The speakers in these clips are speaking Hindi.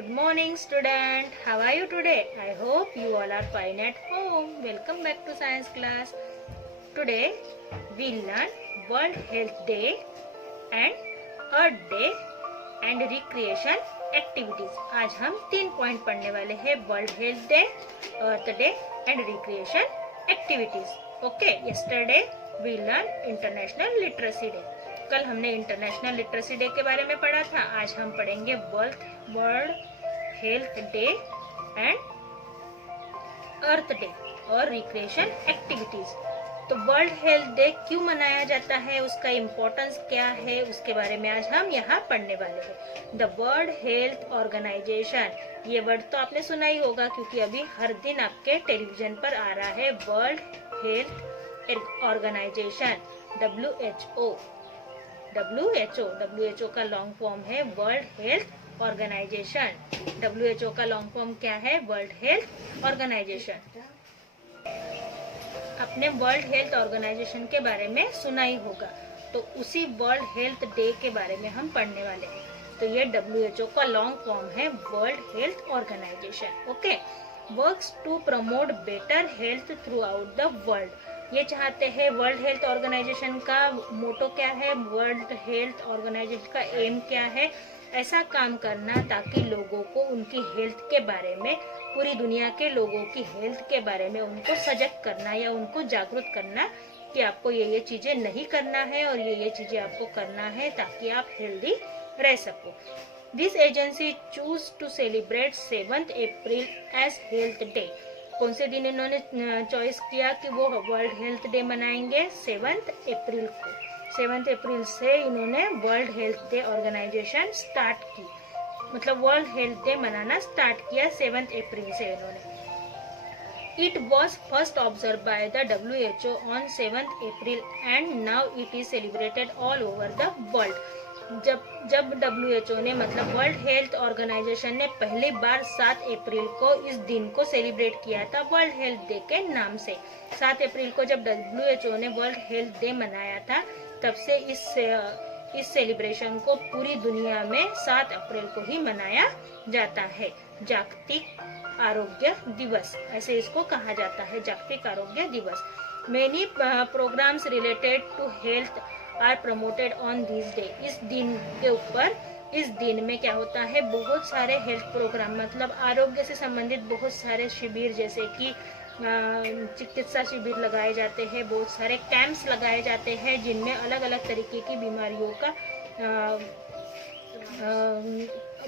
Good morning, student. How are you today? I hope you all are fine at home. Welcome back to science class. Today we learn World Health Day and Earth Day and Recreation Activities. आज हम 3 पॉइंट पढ़ने वाले हैं, world health day, earth day and recreation activities. Okay, yesterday we learn international literacy day. कल हमने इंटरनेशनल लिटरेसी डे के बारे में पढ़ा था. आज हम पढ़ेंगे world health day and earth day और रिक्रिएशन एक्टिविटीज. तो वर्ल्ड हेल्थ डे क्यों मनाया जाता है, उसका इम्पोर्टेंस क्या है, उसके बारे में आज हम यहाँ पढ़ने वाले हैं. द वर्ल्ड हेल्थ ऑर्गेनाइजेशन, ये वर्ड तो आपने सुना ही होगा क्योंकि अभी हर दिन आपके टेलीविजन पर आ रहा है. वर्ल्ड हेल्थ ऑर्गेनाइजेशन, WHO का लॉन्ग फॉर्म है वर्ल्ड हेल्थ ऑर्गेनाइजेशन. WHO का लॉन्ग फॉर्म क्या है? World health organisation. आपने वर्ल्ड हेल्थ ऑर्गेनाइजेशन के बारे में सुना ही होगा, तो उसी वर्ल्ड हेल्थ डे के बारे में हम पढ़ने वाले हैं. तो ये WHO का लॉन्ग फॉर्म है world health organisation. Okay, works to promote better health throughout the world. ये चाहते हैं, वर्ल्ड हेल्थ ऑर्गेनाइजेशन का मोटो क्या है, वर्ल्ड हेल्थ ऑर्गेनाइजेशन का एम क्या है, ऐसा काम करना ताकि लोगों को उनकी हेल्थ के बारे में, पूरी दुनिया के लोगों की हेल्थ के बारे में उनको सजग करना या उनको जागरूक करना कि आपको ये चीजें नहीं करना है और ये चीजें आपको करना है ताकि आप हेल्दी रह सको. This agency choose to celebrate 7 April as health day. कौन से दिन इन्होंने चॉइस किया कि वो वर्ल्ड हेल्थ डे मनाएंगे? 7 अप्रैल को. 7 अप्रैल से इन्होंने world health day organisation start की, मतलब वर्ल्ड हेल्थ डे मनाना स्टार्ट किया 7 अप्रैल से इन्होंने. It was first observed by the WHO on 7 April and now it is celebrated all over the world. जब WHO ने, मतलब वर्ल्ड हेल्थ ऑर्गेनाइजेशन ने पहली बार 7 अप्रैल को इस दिन को सेलिब्रेट किया था वर्ल्ड हेल्थ डे के नाम से. 7 अप्रैल को जब WHO ने वर्ल्ड हेल्थ डे मनाया था, तब से इस सेलिब्रेशन को पूरी दुनिया में 7 अप्रैल को ही मनाया जाता है. जागतिक आरोग्य दिवस, ऐसे इसको कहा जाता है, जागतिक आरोग्य दिवस. Many programmes related to health are promoted on this day. इस दिन के ऊपर, इस दिन में क्या होता है, बहुत सारे हेल्थ प्रोग्राम, मतलब आरोग्य से संबंधित बहुत सारे शिविर, जैसे कि चिकित्सा शिविर लगाए जाते हैं, बहुत सारे कैंप्स लगाए जाते हैं जिनमें अलग अलग तरीके की बीमारियों का,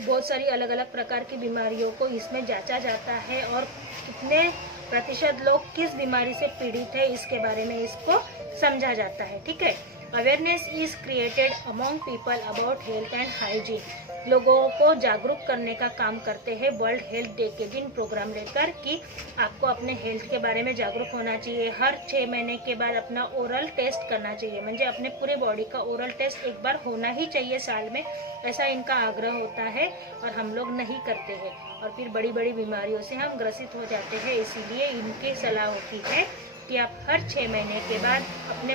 बहुत सारी अलग अलग प्रकार की बीमारियों को इसमें जांचा जाता है और कितने प्रतिशत लोग किस बीमारी से पीड़ित है इसके बारे में इसको समझा जाता है. ठीक है. Awareness is created among people about health and hygiene. लोगों को जागरूक करने का काम करते हैं वर्ल्ड हेल्थ डे के दिन प्रोग्राम लेकर कि आपको अपने हेल्थ के बारे में जागरूक होना चाहिए. हर 6 महीने के बाद अपना ओरल टेस्ट करना चाहिए, म्हणजे अपने पूरे बॉडी का ओरल टेस्ट एक बार होना ही चाहिए साल में, ऐसा इनका आग्रह होता है और हम लोग नहीं करते हैं और फिर बड़ी बड़ी बीमारियों से हम ग्रसित हो जाते हैं. इसीलिए इनकी सलाह होती है कि आप हर 6 महीने के बाद अपने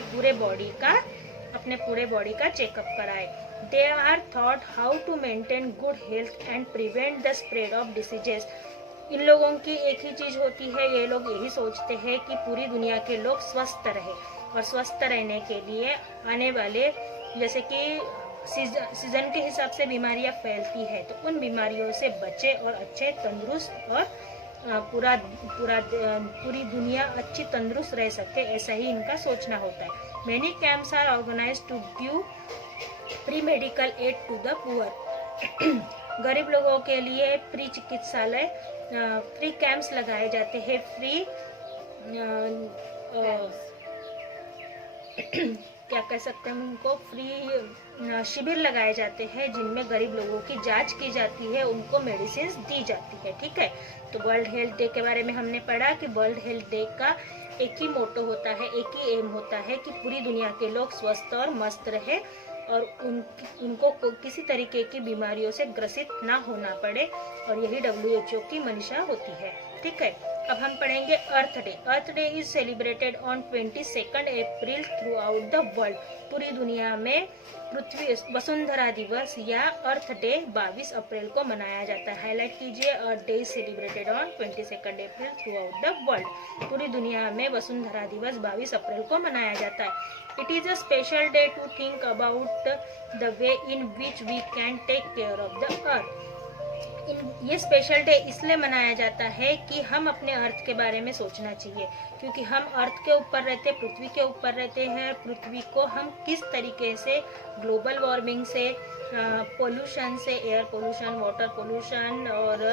पूरे बॉडी का चेकअप कराएं. They are thought how to maintain good health and prevent the spread of diseases. इन लोगों की एक ही चीज होती है, ये लोग यही सोचते हैं कि पूरी दुनिया के लोग स्वस्थ रहे और स्वस्थ रहने के लिए आने वाले, जैसे कि सीजन के हिसाब से बीमारियां फैलती है, तो उन बीमारियों से बचे और अच्छे तंदुरुस्त और पूरी दुनिया अच्छी तंदुरुस्त रह सके, ऐसा ही इनका सोचना होता है. Many camps are organised to give free medical aid to the poor. गरीब लोगों के लिए फ्री चिकित्सालय, फ्री कैंप्स लगाए जाते हैं, फ्री क्या कह सकते हैं उनको, फ्री शिविर लगाए जाते हैं जिनमें गरीब लोगों की जांच की जाती है, उनको मेडिसिन दी जाती है. ठीक है. तो वर्ल्ड हेल्थ डे के बारे में हमने पढ़ा कि वर्ल्ड हेल्थ डे का एक ही मोटो होता है, एक ही एम होता है कि पूरी दुनिया के लोग स्वस्थ और मस्त रहे और उनको किसी तरीके की बीमारियों से ग्रसित ना होना पड़े, और यही WHO की मंशा होती है. ठीक है। अब हम पढ़ेंगे earth day. Earth day is celebrated on 22 April throughout the world. पूरी दुनिया में पृथ्वी वसुंधरा दिवस या अर्थ डे 22 अप्रैल को मनाया जाता है। हाईलाइट कीजिए, earth day is celebrated on 22 April throughout the world. पूरी दुनिया में वसुंधरा दिवस 22 अप्रैल को मनाया जाता है। It is a special day to think about the way in which we can take care of the earth. ये स्पेशल डे इसलिए मनाया जाता है कि हम अपने अर्थ के बारे में सोचना चाहिए, क्योंकि हम अर्थ के ऊपर रहते, पृथ्वी के ऊपर रहते हैं। पृथ्वी को हम किस तरीके से ग्लोबल वार्मिंग से, पोल्यूशन से, एयर पोल्यूशन, वाटर पोल्यूशन और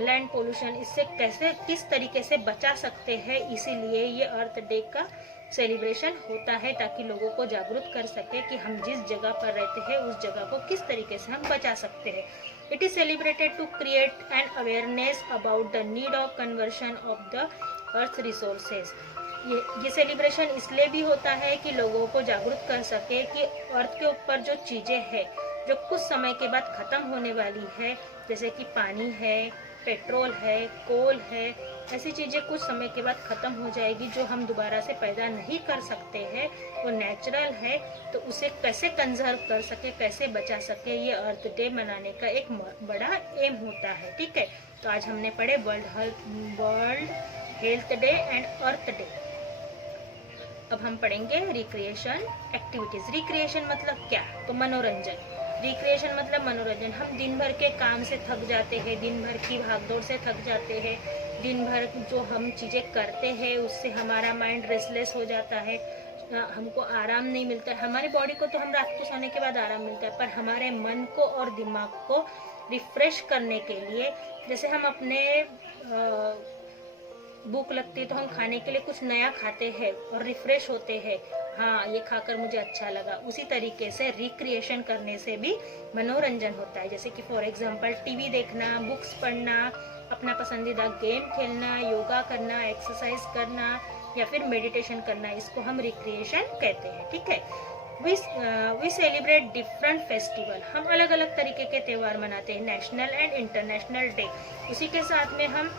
लैंड पोल्यूशन, इससे कैसे किस तरीके से बचा सकते हैं, इसीलिए ये अर्थ डे का सेलिब्रेशन होता है, ताकि लोगों को जागरूक कर सके कि हम जिस जगह पर रहते हैं उस जगह को किस तरीके से हम बचा सकते हैं। It is celebrated to create an awareness about the need of conservation of the earth resources. ये सेलिब्रेशन इसलिए भी होता है कि लोगों को जागरूक कर सके कि अर्थ के ऊपर जो चीजें हैं जो कुछ समय के बाद खत्म होने वाली है, जैसे कि पानी है, पेट्रोल है, कोल है, ऐसी चीजें कुछ समय के बाद खत्म हो जाएगी, जो हम दोबारा से पैदा नहीं कर सकते हैं, वो नेचुरल है, तो उसे कैसे कंजर्व कर सके, कैसे बचा सके, ये अर्थ डे मनाने का एक बड़ा एम होता है। ठीक है, तो आज हमने पढ़े world health day and earth day. अब हम पढ़ेंगे रिक्रिएशन एक्टिविटीज। रिक्रिएशन मतलब क्या? तो मनोरंजन। रिक्रिएशन मतलब मनोरंजन। हम दिन भर के काम से थक जाते हैं, दिन भर की भागदौड़ से थक जाते हैं, दिन भर जो हम चीज़ें करते हैं उससे हमारा माइंड रेस्टलेस हो जाता है, हमको आराम नहीं मिलता है। हमारी बॉडी को तो हम रात को सोने के बाद आराम मिलता है, पर हमारे मन को और दिमाग को रिफ्रेश करने के लिए, जैसे हम अपने भूख लगती है तो हम खाने के लिए कुछ नया खाते हैं और रिफ्रेश होते हैं, हाँ ये खाकर मुझे अच्छा लगा, उसी तरीके से रिक्रिएशन करने से भी मनोरंजन होता है। जैसे कि फॉर एग्जांपल टीवी देखना, बुक्स पढ़ना, अपना पसंदीदा गेम खेलना, योगा करना, एक्सरसाइज करना या फिर मेडिटेशन करना, इसको हम रिक्रिएशन कहते हैं। ठीक है, वी सेलिब्रेट डिफरेंट फेस्टिवल। हम अलग अलग तरीके के त्यौहार मनाते हैं, नेशनल एंड इंटरनेशनल डे। उसी के साथ में हम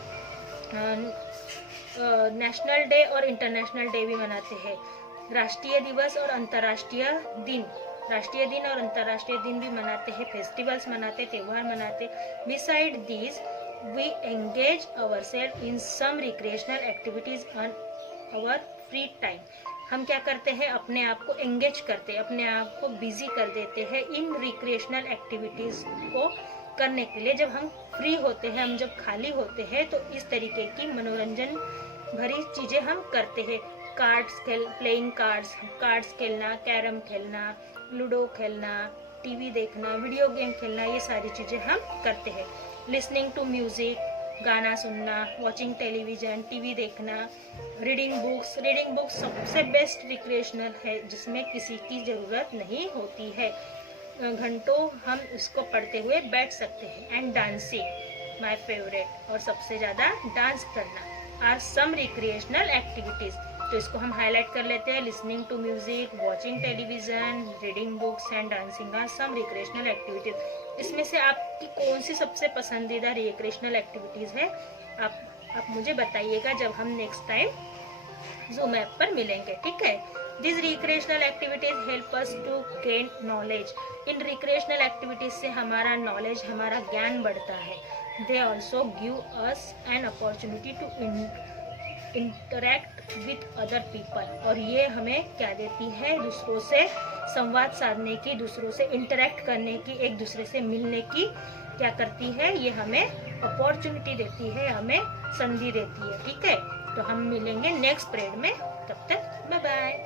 नेशनल डे और इंटरनेशनल डे भी मनाते हैं। राष्ट्रीय दिवस और अंतर्राष्ट्रीय दिन, राष्ट्रीय दिन और अंतर्राष्ट्रीय दिन भी मनाते हैं, फेस्टिवल्स मनाते, त्यौहार मनाते। Beside this we engage ourself in some recreational activities on our free time. हम क्या करते हैं, अपने आप को एंगेज करते हैं, अपने आप को बिजी कर देते हैं इन रिक्रिएशनल एक्टिविटीज को करने के लिए। जब हम फ्री होते हैं, हम जब खाली होते हैं, तो इस तरीके की मनोरंजन भरी चीजें हम करते हैं। कार्ड्स प्लेइंग कार्ड्स खेलना, कैरम खेलना, लूडो खेलना, टीवी देखना, वीडियो गेम खेलना, ये सारी चीजें हम करते हैं। लिसनिंग टू म्यूजिक, गाना सुनना, वॉचिंग टेलीविजन, टीवी देखना, रीडिंग बुक्स सबसे बेस्ट रिक्रिएशनल है, जिसमें किसी की जरूरत नहीं होती है, घंटों हम इसको पढ़ते हुए बैठ सकते हैं। एंड डांसिंग माय फेवरेट, और सबसे ज्यादा डांस करना आर सम रिक्रिएशनल एक्टिविटीज। तो इसको हम हाईलाइट कर लेते हैं। Listening to music, watching television, reading books and dancing are some recreational activities. इसमें से आपकी कौन सी सबसे पसंदीदा रिक्रिएशनल एक्टिविटीज है, आप मुझे बताइएगा जब हम नेक्स्ट टाइम ज़ूम ऐप पर मिलेंगे। ठीक है, this recreational activities help us to gain knowledge. इन रिक्रिएशनल एक्टिविटीज से हमारा नॉलेज, हमारा ज्ञान बढ़ता है। They also give us an opportunity to interact with other people, और ये हमें क्या देती है, दूसरों से संवाद साधने की, दूसरों से इंटरैक्ट करने की, एक दूसरे से मिलने की क्या करती है, ये हमें अपॉर्चुनिटी देती है, हमें संधि देती है। ठीक है, तो हम मिलेंगे नेक्स्ट पीरियड में, तब तक बाय बाय।